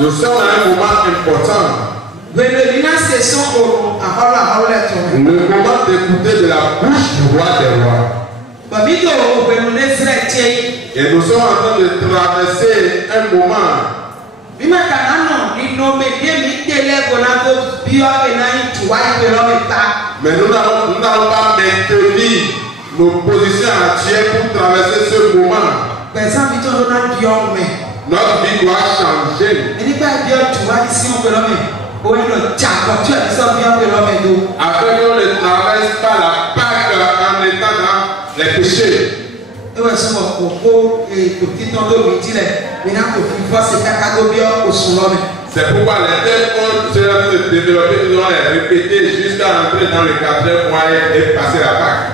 Nous sommes à un moment important. Le moment d'écouter de la bouche du roi des rois. Et nous sommes en train de traverser un moment. Mais nous n'allons pas maintenir nos positions actuelles pour traverser ce moment. Notre vie doit changer. Afin qu'on ne traverse pas la Pâque en étant dans les péchés. C'est pourquoi les thèmes ont se développer, nous allons les répéter jusqu'à entrer dans le 4e mois et passer la Pâque.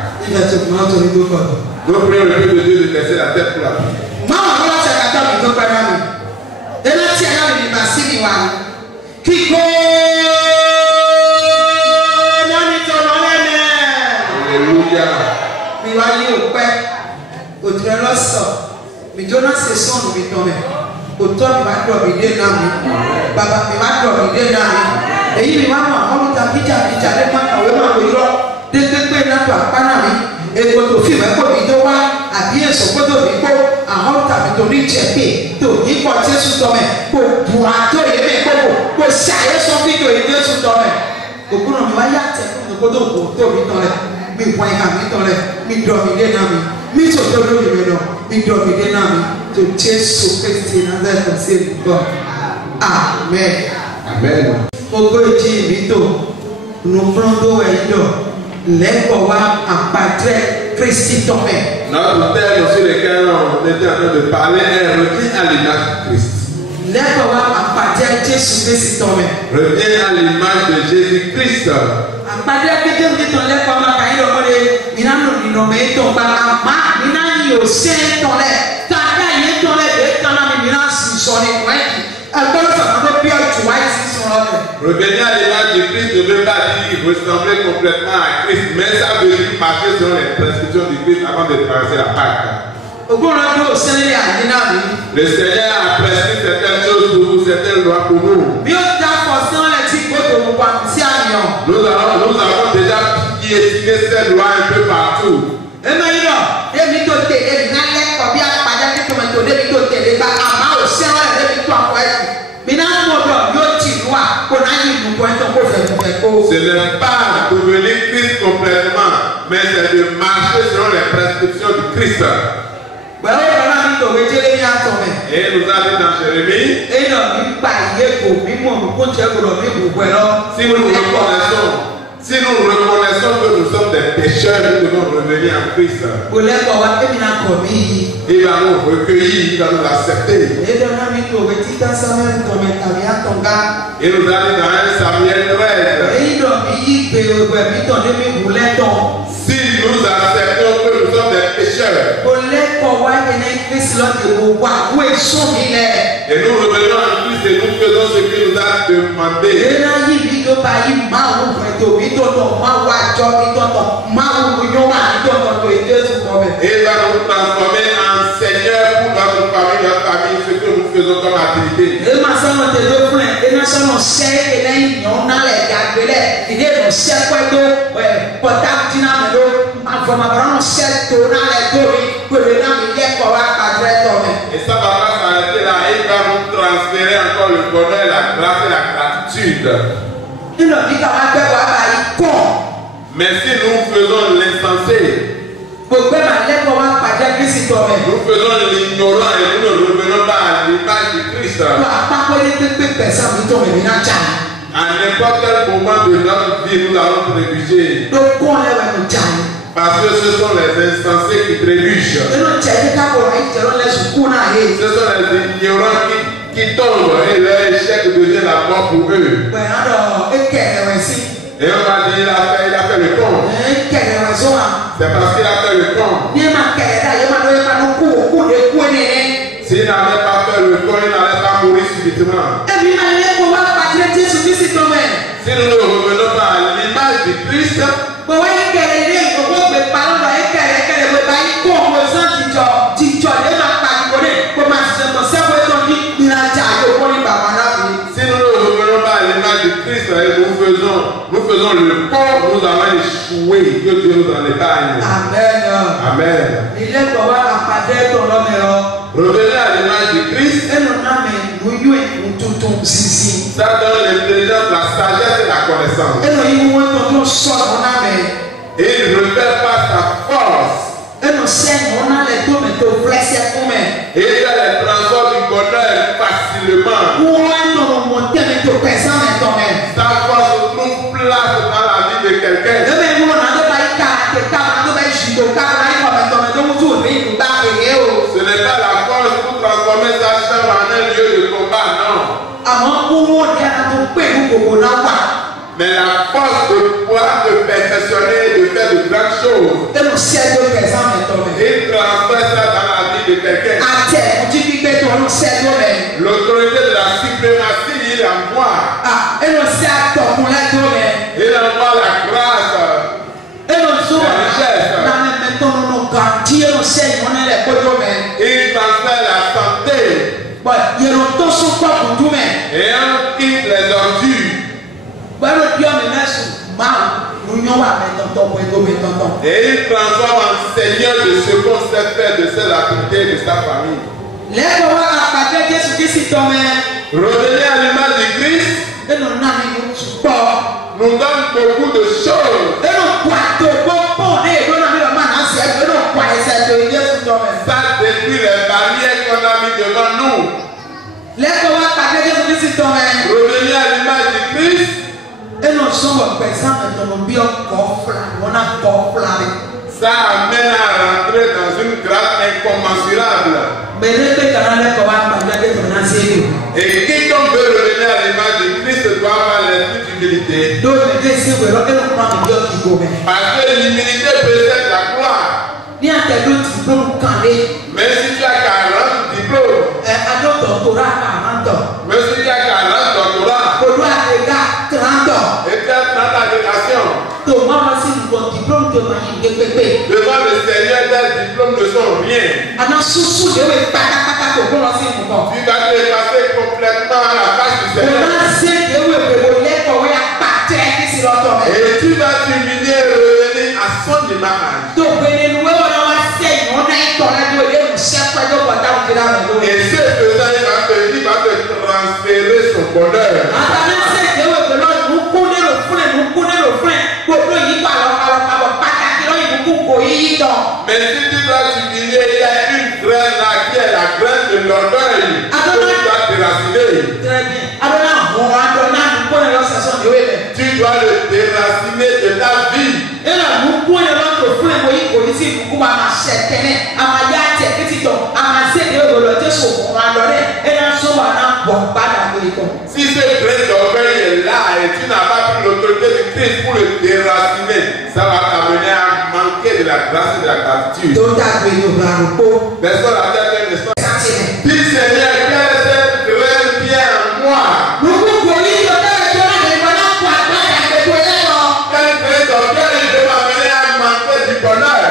Nous prions le Dieu de Dieu de laisser la tête pour la vie. Alléluia. Amen. Amen. Nous prenons notre thème sur lequel on était en train de parler est revient à l'image de Christ. Revient à l'image de Jésus-Christ. Revenir à l'image de Christ ne veut pas dire ressembler complètement à Christ, mais ça veut dire marcher selon les prescriptions du Christ avant de traverser la Pâque. Le Seigneur a prescrit certaines choses pour vous, certaines lois pour nous. Nous avons déjà piétiné ces lois un peu partout. Ce n'est pas devenir Christ complètement, mais c'est de marcher selon les prescriptions du Christ. Et nous avons dit dans Jérémie, si nous reconnaissons que nous sommes des pécheurs, nous devons revenir en Christ. Il va nous recueillir, il va nous accepter. Il nous a dit dans 1 Samuel 13, si nous acceptons que nous sommes des pécheurs, et nous revenons en Christ et nous faisons ce qu'il nous a demandé, il va nous transformer en Seigneur pour notre famille, ce que nous faisons comme activité. Et ça va pas s'arrêter là, il va nous transférer encore le bonheur, la grâce et la gratitude. Mais si nous faisons l'insensé, nous faisons l'ignorant et nous ne revenons pas à l'image de Christ, à n'importe quel moment de notre vie, nous allons trébucher. Parce que ce sont les insensés qui trébuchent. Ce sont les ignorants qui tombent et leur échec devient la mort pour eux. Et on va dire il a fait le con. C'est parce qu'il a fait le con. S'il n'avait pas fait le con, il n'allait pas mourir subitement. Si nous ne revenons pas à l'image de Christ, que Dieu nous en épargne. Amen. Amen. Il est pour voir la padre ton homme. Revenez à l'image de Christ. Et nous n'avons tout zizi. Ça donne l'intelligence, la sagesse et la connaissance. Et nous avons son Et il ne repère pas sa force. Et nous savons on a les deux métaux flexés pour moi. Et il les transforme du bonheur facilement. Où on monte métaux présents maintenant. Sa force se trouve place dans la vie de quelqu'un. Et même on a pas eu qu'à Ce n'est pas la force pour transformer sa chambre en un lieu de combat, non. Mais la force de pouvoir te perfectionner, de faire de grandes choses. Il transfère ça dans la vie de quelqu'un. L'autorité de la suprématie, il envoie. Il envoie la grâce. La richesse. Il transfère la santé. Et on quitte les ordures. Et il transforme en seigneur de ce qu'on sait faire de ses activités de sa famille. Revenez à l'image de Christ. Nous donne beaucoup de choses. Ça détruit les barrières qu'on a mis devant nous. Revenez à l'image de Christ. Ça amène à rentrer dans une grâce incommensurable. Et quiconque veut revenir à l'image de Christ doit avoir l'esprit d'humilité. Parce que l'humilité précède la gloire. Mais si tu as 40 diplômes, mais si tu as 40 doctorats, et tu as 30 agrégations, devant le Seigneur, tes diplômes ne sont rien. Tu vas te passer complètement à la face du Seigneur. Et tu vas t'humilier et revenir à son image. Et ce faisant, il va te transférer son bonheur. Mais si tu vas t'humilier, il y a une graine là qui est la graine de l'orgueil. Tu dois te déraciner. Tu dois le déraciner de ta vie. Si ce grain d'orgueil est là et tu n'as pas pris l'autorité de Christ pour le déraciner, ça va t'amener à manquer de la grâce et de la gratitude. Personne n'a tête, n'est-ce pas? Dis Seigneur, quelle est cette graine qui est en moi? Quel grain d'orgueil peut m'amener à manquer du bonheur?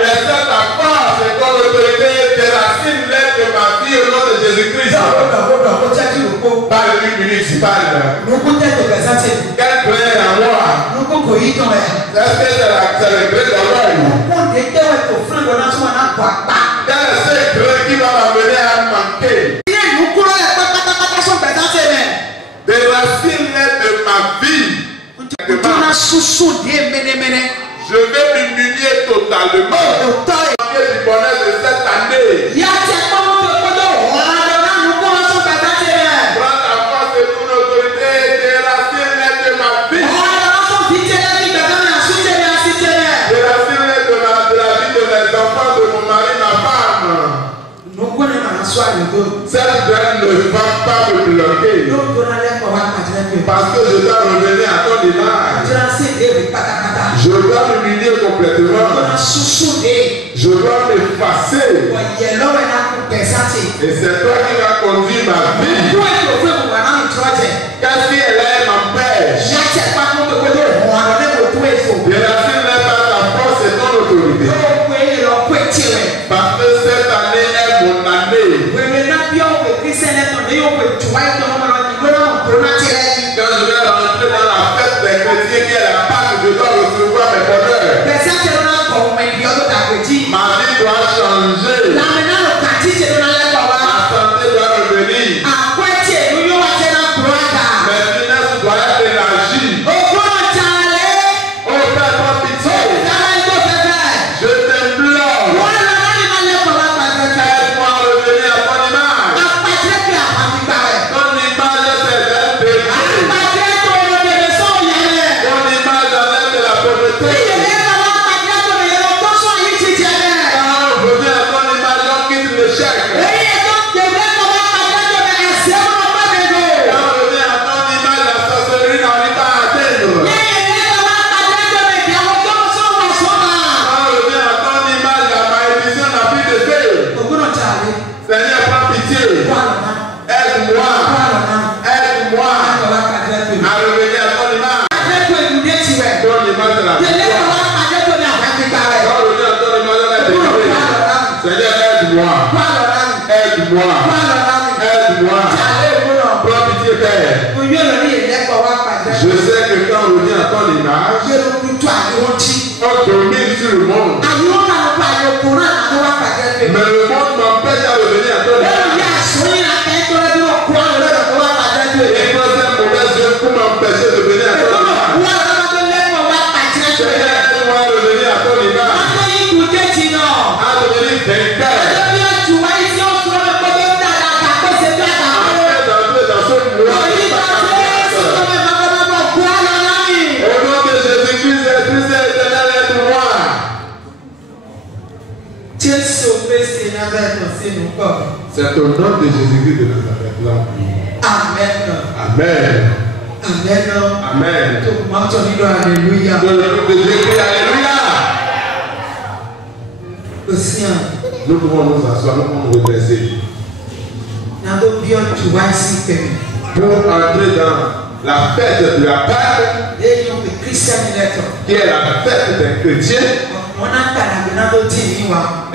Laisse ta force et ton autorité déracine-les de ma vie au nom de Jésus-Christ. Pas de lui municipal. Quel grain est en moi? Est-ce que c'est le grain d'orgueil? Quel est ce grain qui va m'amener à manquer? Déracine-les de ma vie. Je vais m'humilier totalement. Manquer du bonheur de cette année. Prends ta force et ton autorité, déracine-les de ma vie. Déracine-les de la vie de mes enfants, de mon mari, ma femme. Cette graine ne va pas me bloquer. Parce que je dois revenir à ton image. Je dois m'humilier complètement. Je dois m'effacer. Et c'est toi qui vas conduire ma vie. Qu'est-ce qui est là et m'empêche? Déracine-les par ta force et ton autorité. Parce que cette année est mon année. Quand je chrétien qui est la Pâque, je dois recevoir mes bonheurs. Ma vie doit changer. Ma santé doit revenir. Mes finances doivent être élargies. Oh Père, prends pitié. Je t'implore. Aide-moi à revenir à ton image. Ton image c'est un péché. Ton image enlève de la pauvreté. Quand on revient à ton image, on quitte l'échec. Quand on revient à ton image, la sorcellerie n'arrive pas à atteindre. Quand on revient à ton image, la malédiction n'a plus de fait. Seigneur, prends pitié. Aide-moi. Aide-moi à revenir à ton image. Ton image de la victoire. Quand on revient à ton image, on est délivré. Seigneur, aide-moi. Aide-moi. Aide-moi. Prends pitié, Père. Je sais que quand on revient à ton image, on domine sur le monde. Mais le monde m'empêche à revenir à ton image. Et moi, c'est un mauvais Dieu pour m'empêcher de venir à ton image. Seigneur, aide-moi à revenir à ton image. À devenir vainqueur. Après d'entrer dans ce mois de sacrifice. Au nom de Jésus-Christ, Esprit Saint éternel, aide-moi. C'est au nom de Jésus-Christ de Nazareth là. Amen. Amen. Amen. Amen. Alléluia. Dans le nom de Jésus, alléluia. Nous pouvons nous asseoir, nous pouvons nous redresser. Pour entrer dans la fête de la Pâque, qui est la fête des chrétiens,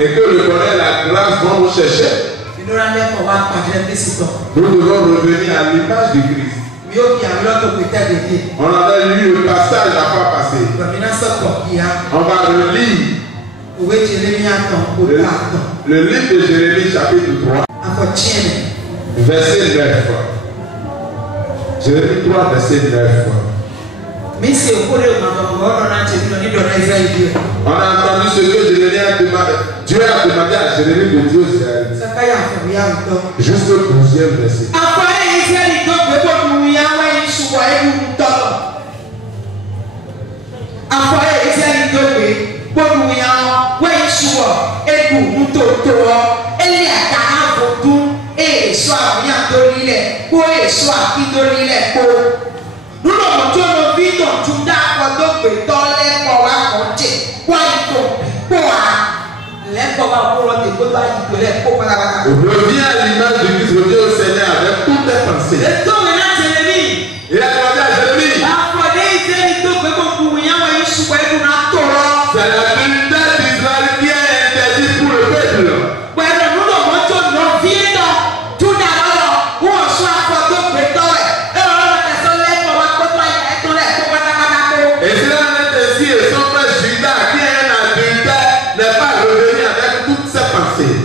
et que le bonheur et la grâce vont nous chercher, nous devons revenir à l'image de Christ. On avait lu le passage la fois passée. On va relire le livre de Jérémie chapitre 3, verset 9. Jérémie 3, verset 9. On a entendu ce que Jérémie a demandé. Dieu a demandé à Jérémie de Dieu juste le 12e verset. Reviens à l'image de Christ, reviens au Seigneur avec toutes tes pensées. Il a demandé à Jérémie. C'est la vérité d'Israël qui est interdite pour le peuple. Et cela est ainsi, et son frère Judas, qui est un adultère, n'est pas revenu avec toutes ses pensées.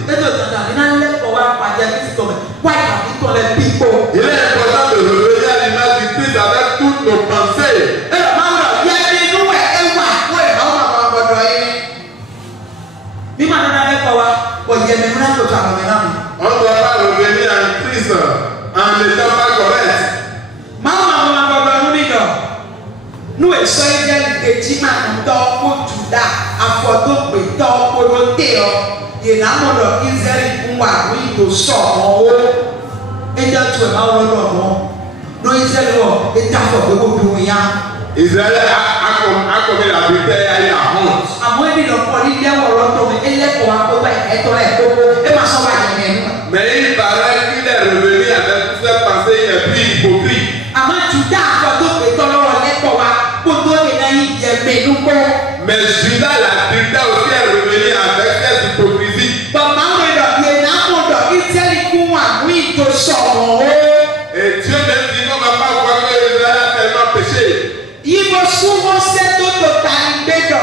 Il est important de revenir à l'image du Christ avec toutes nos pensées. On ne doit pas revenir à Christ en n'étant pas correct. Israël a commis l'adultère et a eu la honte. Mais il paraît qu'il est revenu avec toutes ses pensées, il est plus hypocrite. Mais Judas, l'adultère aussi, est revenu avec cette hypocrisie. Et Dieu même dit qu'on ne va pas voir que Israël a tellement péché. souvent cette totalité de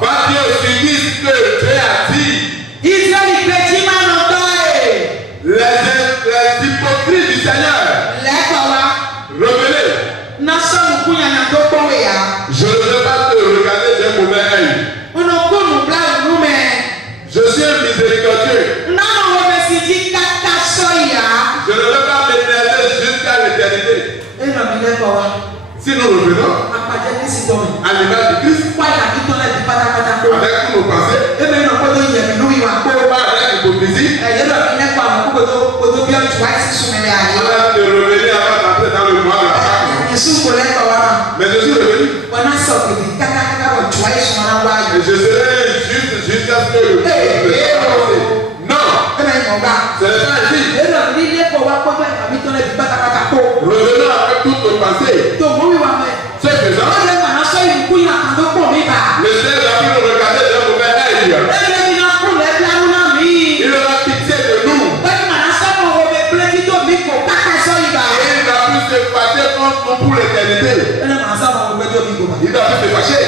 Va Dieu subit ce que Dieu a dit. Israël dit Les hypocrites du Seigneur. Revenez. Je ne veux pas te regarder d'un mauvais œil. Je suis un miséricordieux. Je ne veux pas m'énerver jusqu'à l'éternité. Si nous revenons à l'image de Christ, avec tous nos pensées, pas avec l'hypocrisie, on a de revenir avant d'entrer dans le mois de la femme. Mais je suis revenu. Et je serai juste jusqu'à ce que le non, ce n'est pas ainsi. Revenons avec toutes nos pensées. C'est faisant. Le Seigneur a pu nous regarder d'un mauvais œil. Il aura pitié de nous. Et il a pu se fâcher contre nous pour l'éternité. Il a pu se fâcher.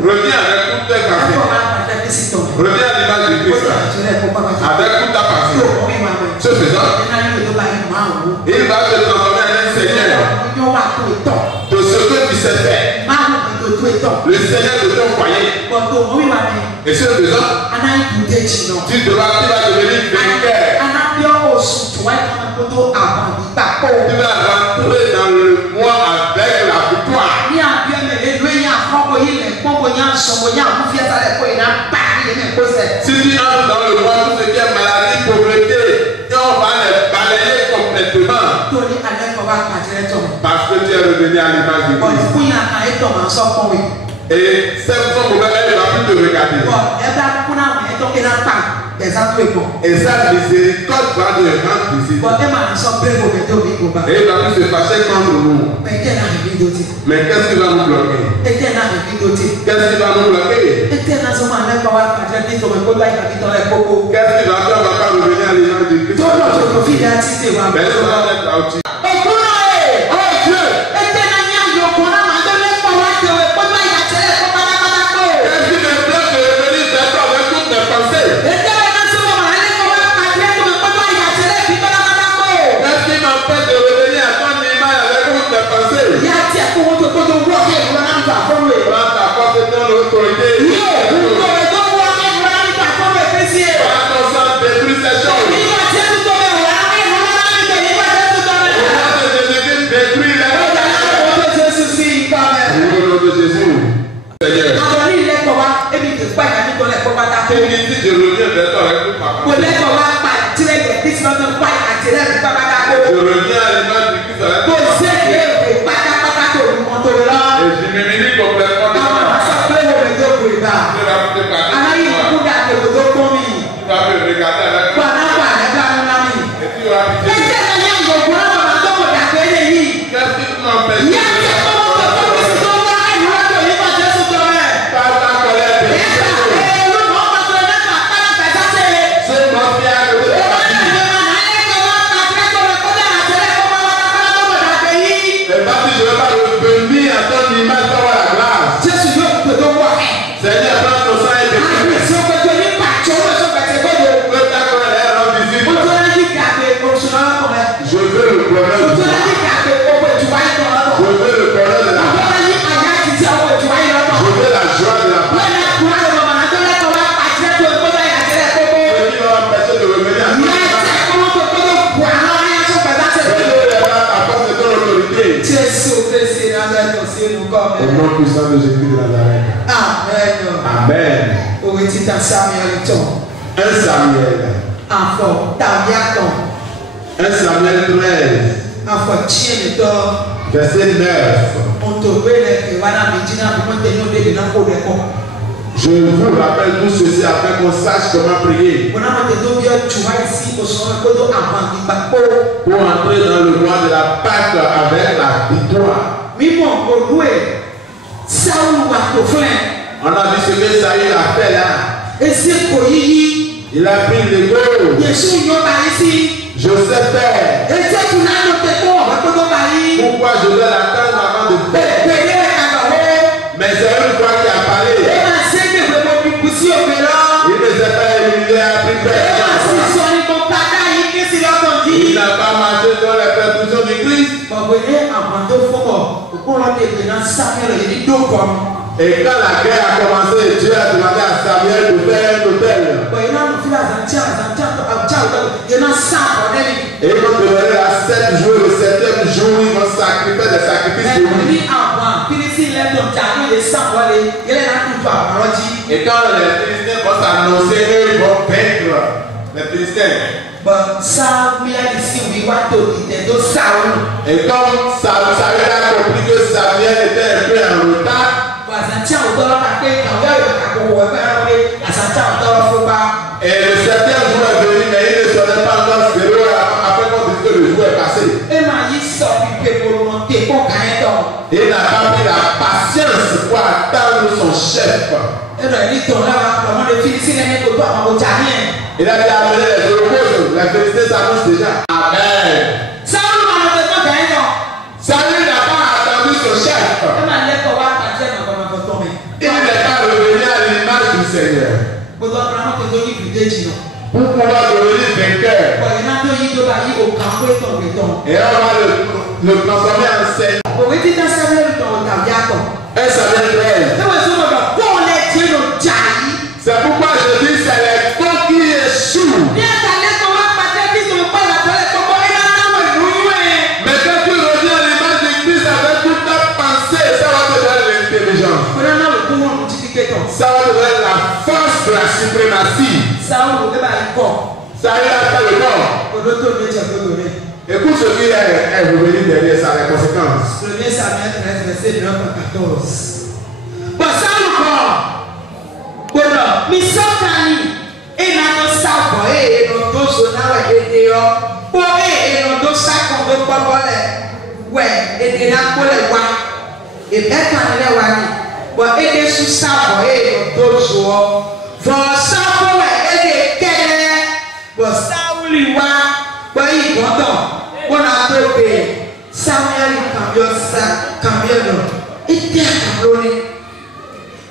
Reviens avec toutes tes pensées. Reviens à l'image de Christ. Avec toute ta pensée. Ce faisant, il va te transformer en un Seigneur de ce que tu sais faire. Le Seigneur de ton foyer. Et ce faisant, tu vas devenir vainqueur. Tu vas rentrer dans le mois avec la victoire. Si tu entres dans le mois, tout ce qui est maladie, pauvreté, et on va les balayer complètement. Parce que tu es revenu à l'image de Christ. Et c'est son mauvais œil va plus te regarder. Et sa miséricorde va te rendre visite. Et il va plus se fâcher contre nous. Mais qu'est-ce qui va nous bloquer? Qu'est-ce qui va nous bloquer? Qu'est-ce qui va faire? On ne va pas revenir à l'image de Christ. Mais ça va être là aussi. Je reviens vers toi avec tout ma pensée. Je reviens à l'image du Christ avec tout ma pensée. Et je m'humilie complètement devant toi. Je vais rajouter par toi. Tu vas me regarder avec toi. Et tu auras pitié. Qu'est-ce qui m'empêche? Au nom puissant de Jésus de Nazareth. Amen. Amen. 1 Samuel. 1 Samuel 13. Verset 9. Je vous rappelle tout ceci afin qu'on sache comment prier. Pour entrer dans le mois de la Pâque avec la victoire. On a vu ce que Saül a fait là. Il a pris le dos. Je sais faire. Pourquoi je dois l'attendre Et quand la guerre a commencé, Dieu a demandé à Samuel de faire un autel. Et ils vont donner à 7 jours, le 7e jour, ils vont sacrifier des sacrifices de lui. Et quand les Philistins vont s'annoncer, eux, ils vont vaincre les Philistins. Et comme Samuel a compris que Samuel était un peu en retard, et le 7e jour est venu, mais il ne sonnait pas encore 0 après qu'on dise que le jour est passé. Il n'a pas pris la patience pour attendre son chef. Il a dit amener les repos, la félicité s'annonce déjà. Amen. Samuel n'a pas attendu son chef. Il n'est pas revenu à l'image du Seigneur. Pour pouvoir devenir vainqueur. Et on va le transformer en Seigneur. 1 Samuel 13. C'est pourquoi je dis c'est les faux qui échouent. Mais quand tu reviens à l'image de Christ avec toute ta pensée, ça va te donner l'intelligence. Ça va te donner la force de la suprématie. Ça a fait le corps. Écoute ce qui est revenu derrière ça, les conséquences. 1 Samuel 13, verset 9 à 14.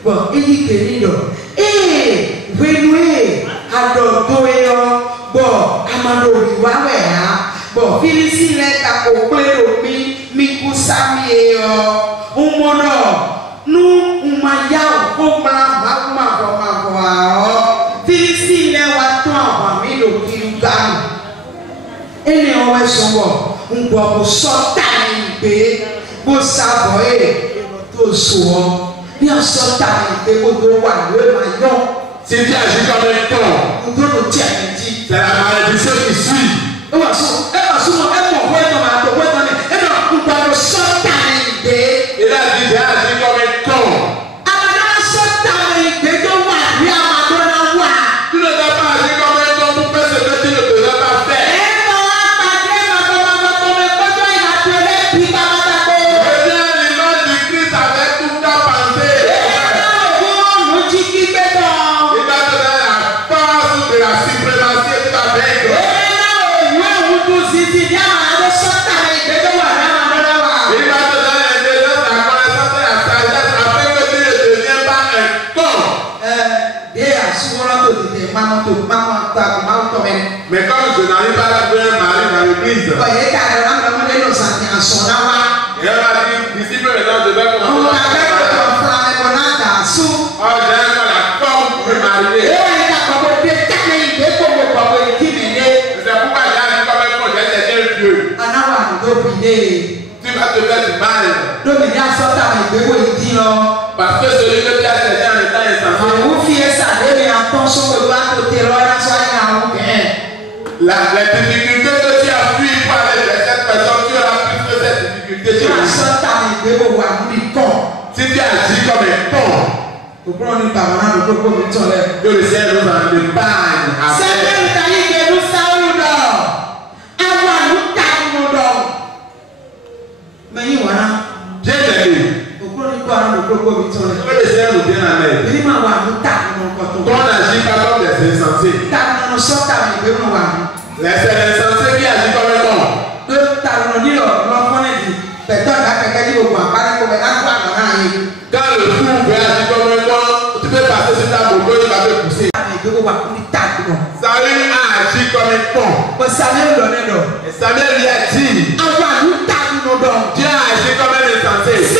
Bon, il dit querido, venue, adoro, bon, amando viwawea, bon, filisi leka okwero mi kusami umono, nu umaya ukoma magma, filisi le watwa mi lo kirugamu. Ene owe songo, ngbo sota ibe, bo sabo to so. Bien sûr, tu as si tu agis comme un con, c'est la malédiction qui suit. Il a dit, j'ai agi comme un con. Tu ne dois pas agir comme un con pour faire ce que tu ne devrais pas faire. Mais comme je n'arrive pas à trouver un mari dans l'église, et elle m'a dit, d'ici peu maintenant, je vais commencer à faire la forme pour me marier. C'est pourquoi j'ai agi comme un con, j'ai un vieux. Tu vas te faire du mal. Parce que celui que tu as cherché en étant les difficultés que tu as fui pour aller vers cette personne, tu auras plus que cette difficulté. Si tu agis comme un con, que le ciel nous en épargne. J'ai aimé. Que le ciel nous vienne en aide. Qu'on n'agit pas comme des insensés. Les insensés qui agissent comme un con. Quand le fou veut agir comme un con, tu peux passer sur ta moto, il va te pousser. Samuel a agi comme un con. Et Samuel lui a dit, Dieu a agi comme un insensé.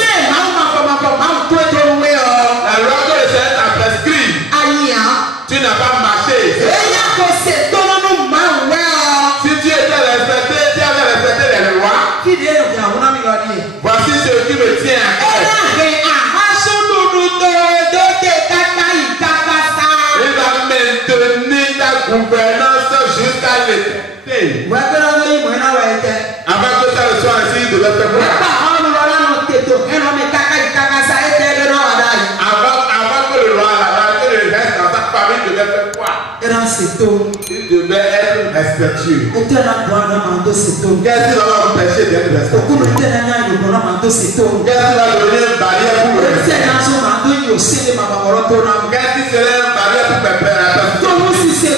respectueux? Qu'est-ce qui va m'empêcher d'être respectueux? Qu'est-ce qui va donner une barrière pour le respect? Qu'est-ce qui serait une barrière pour me faire c'est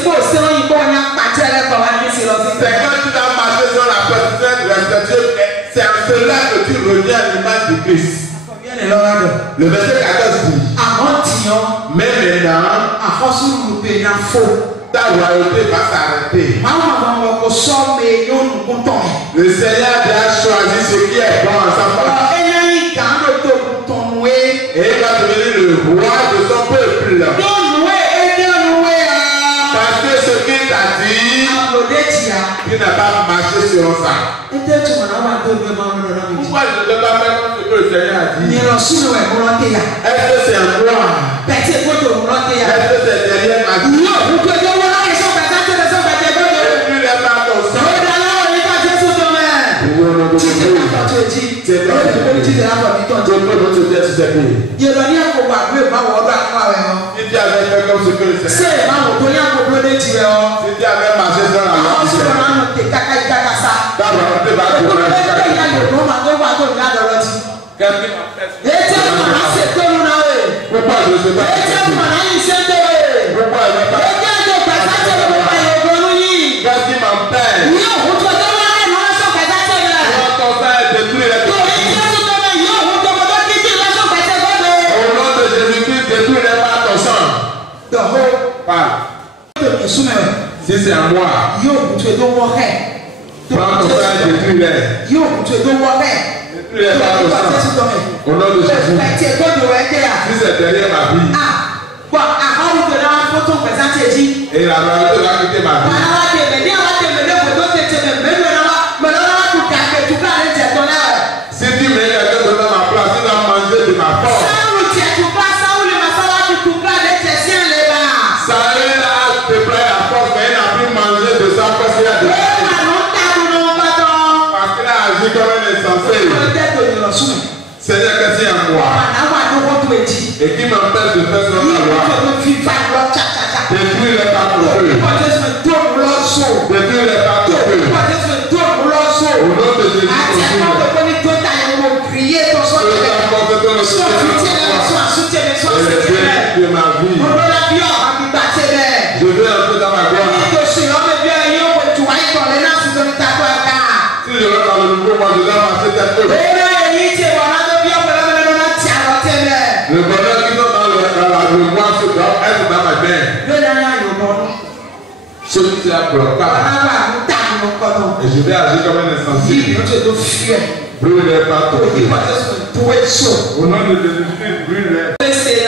quand tu vas marcher sur la position respectueux, c'est en cela que tu reviens à l'image de Christ. Le verset 14 dit, mais maintenant, ta royauté va s'arrêter. Le Seigneur a choisi ce qui est bon en sa part. Et il va devenir le roi de son peuple. Parce que ce qu'il t'a dit, tu n'as pas marché sur ça. Pourquoi je ne peux pas faire comme ce que le Seigneur a dit? Est-ce que c'est un droit? Est-ce que c'est derrière ma vie? Si tu avais fait comme ce que le Seigneur, si tu avais marché dans la loi, pourquoi je ne sais pas? Qu'est-ce qui m'empêche? Si c'est à moi, prends ton frère et détruis-les. Détruis-les par ton sang. Au nom de Jésus. Si c'est derrière ma vie, et la royauté va quitter ma vie. Si tu mets quelqu'un dans ma place, il va manger de ma force. Seigneur, qu'est-ce qu'il y a en moi? Et qui m'empêche de faire selon la loi? Détruis-les par ton feu. Détruis-les par ton feu. Au nom de Jésus, de ma vie. Je veux entrer dans ma gloire. Si je vais dans le nouveau, moi je dois marcher tel peu. Le bonheur qui sont dans le mois se doit être dans ma main. Celui qui est bloqué. Et je vais agir comme un insensible. Brûle-les par ton feu. Au nom de Jésus-Christ, brûle-les. C'est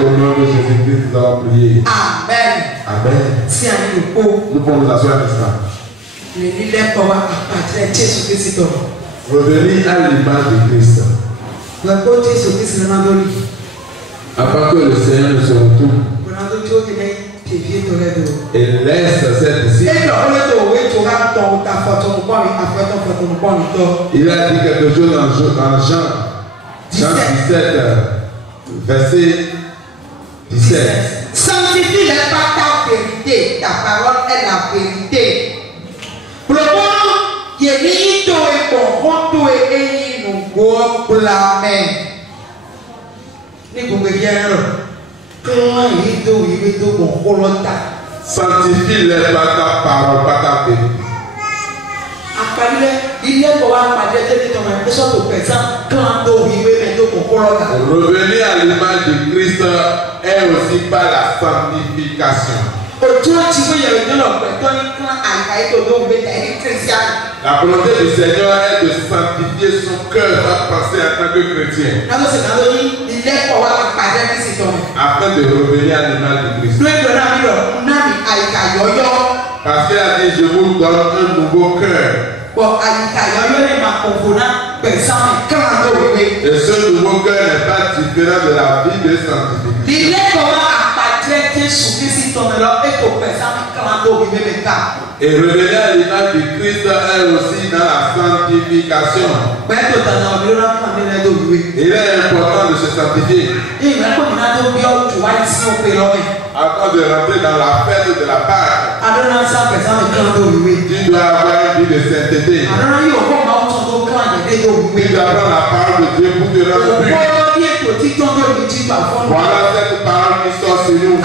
au nom de Jésus-Christ que nous avons prié. Amen. Amen. Nous pouvons nous asseoir un instant. Revenir à l'image de Christ. Afin que le Seigneur nous retourne et laisse cette disciple. Il a dit quelque chose dans Jean 17, verset 17. Sanctifie-les par ta vérité, ta parole est la vérité. Sanctifie-les par ta parole, par ta vérité. Revenir à l'image de Christ est aussi par la sanctification. La volonté du Seigneur est de sanctifier son cœur, sa pensée en tant que chrétien. Afin de revenir à l'image de Christ. Parce qu'il a dit, je vous donne un nouveau cœur. Et ce nouveau cœur n'est pas différent de la vie de sanctification. Et revenir à l'image de Christ est aussi dans la sanctification. Il est important de se sanctifier. Avant de rentrer dans la fête de la Pâque, tu dois avoir une vie de sainteté. Tu dois prendre la parole de Dieu pour te rendre pur. Voilà cette parole qui sort sur nous.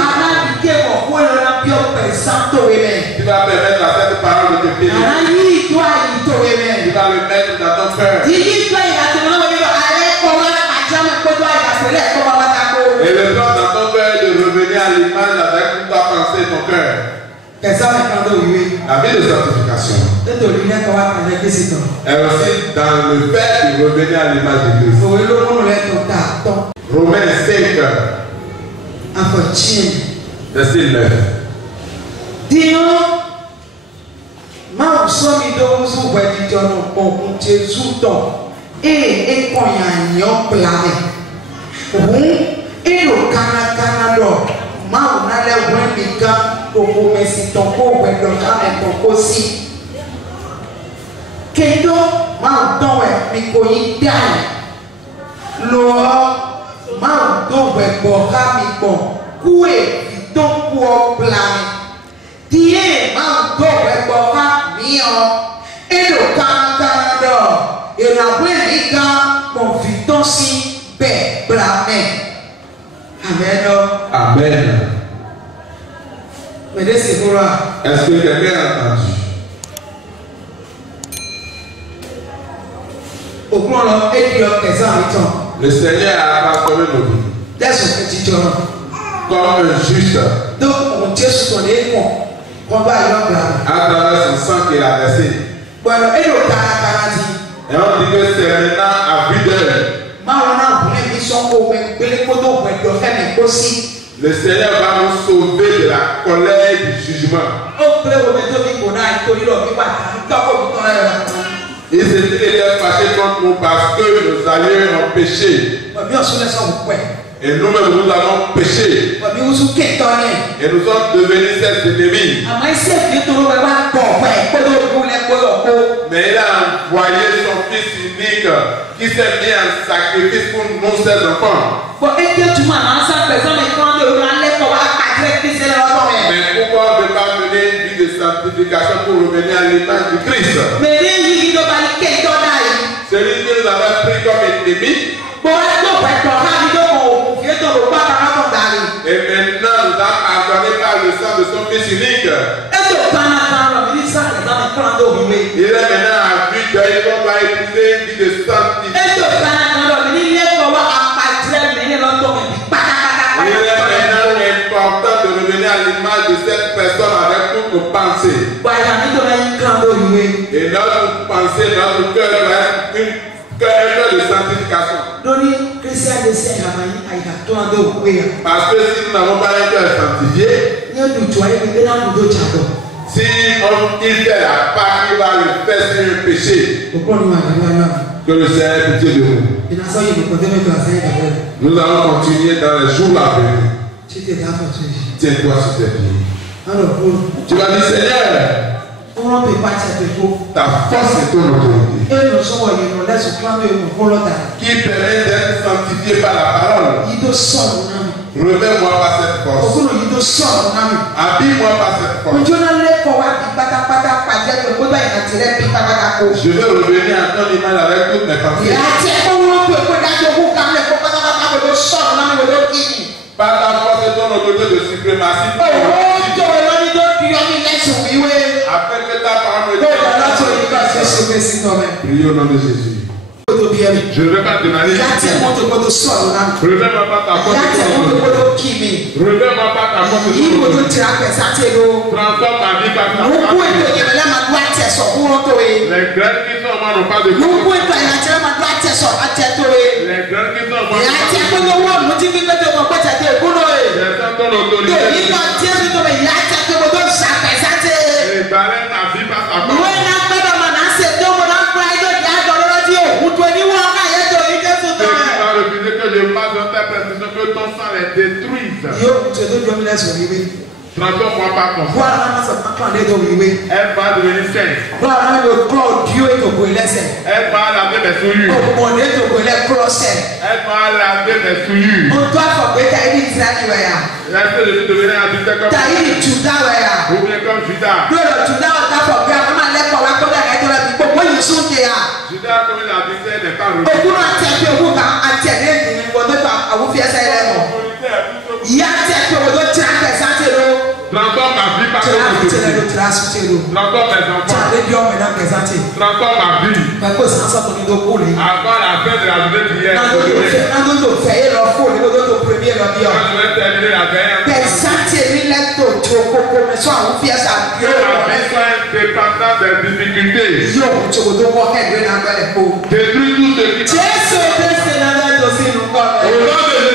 Tu vas permettre à cette parole de te pénétrer. Tu vas le mettre dans ton cœur. Et le plan dans ton cœur est de revenir à l'image avec ta pensée et ton cœur. La vie de sanctification est aussi dans le fait de revenir à l'image de Christ. Romains 5, verset 9. Amen. Est-ce que quelqu'un a entendu? Le Seigneur a transformé nos vies comme un juste à travers son sang qu'il a versé. Et on dit que c'est maintenant à vue d'œil. Le Seigneur va nous sauver de la colère et du jugement. Il s'était fâché contre nous parce que nous allions en péché. Et nous-mêmes nous avons péché. Et nous sommes devenus ses ennemis. Mais il a envoyé son fils unique qui s'est mis en sacrifice pour nous, ses enfants. Mais pourquoi on ne peut pas mener une vie de sanctification pour revenir à l'image du Christ? Celui que nous avons pris comme ennemi. Et maintenant nous avons pardonné par le sang de son fils unique. Il est maintenant à vue d'œil qu'on va épouser une vie de sanctification. Il est maintenant important de revenir à l'image de cette personne avec toutes nos pensées. Et notre pensée, notre cœur doit être une cœur de sanctification. Parce que si nous n'avons pas un cœur sanctifié, si il fait la part, il va le faire sur un péché. Que le Seigneur ait pitié de nous. Nous allons continuer dans les jours à venir. Tiens-toi sur tes pieds. Tu vas dire, Seigneur, ta force est ton autorité qui permet d'être sanctifié par la parole. Remets-moi par cette force. Habille-moi par cette force. Je veux revenir à ton image avec toutes mes pensées. Par ta force et ton autorité de suprématie. Afin que ta parole me dise. Prions au nom de Jésus. Je ne vais pas te demander. Remets-moi pas ta force. Remets-moi pas ta force. Transforme ma vie par ta force. Les graines qui sont en moi n'ont pas de force. Les graines qui sont en moi n'ont pas de force. Je sens ton autorité. Et balaye ta vie par ta force. Que je passe dans ta prestation, que que ton sang les détruise. Transforme-moi par ton sang. Elle va devenir sainte. Elle va laver mes souillures. Elle va laver mes souillures. Est-ce que je suis devenu adulte comme Judas? Ou bien comme Judas? Judas, comme il habitait des pas transforme ma vie par ton autorité. Transforme mes enfants. Transforme ma vie. Avant la fin de la journée d'hier. Quand je vais terminer la veille. Que ma vie soit indépendante des difficultés. Détruis tout ce qui au nom de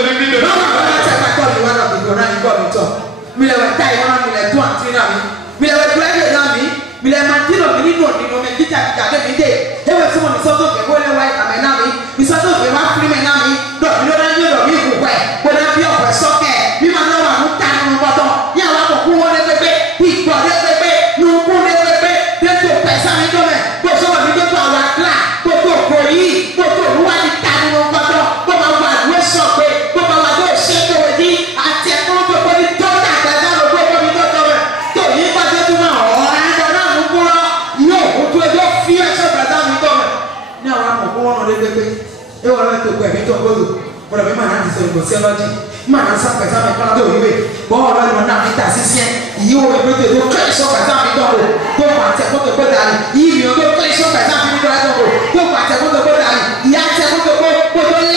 Jésus-Christ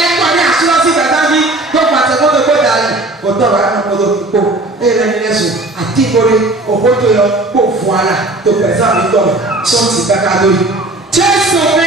de Jésus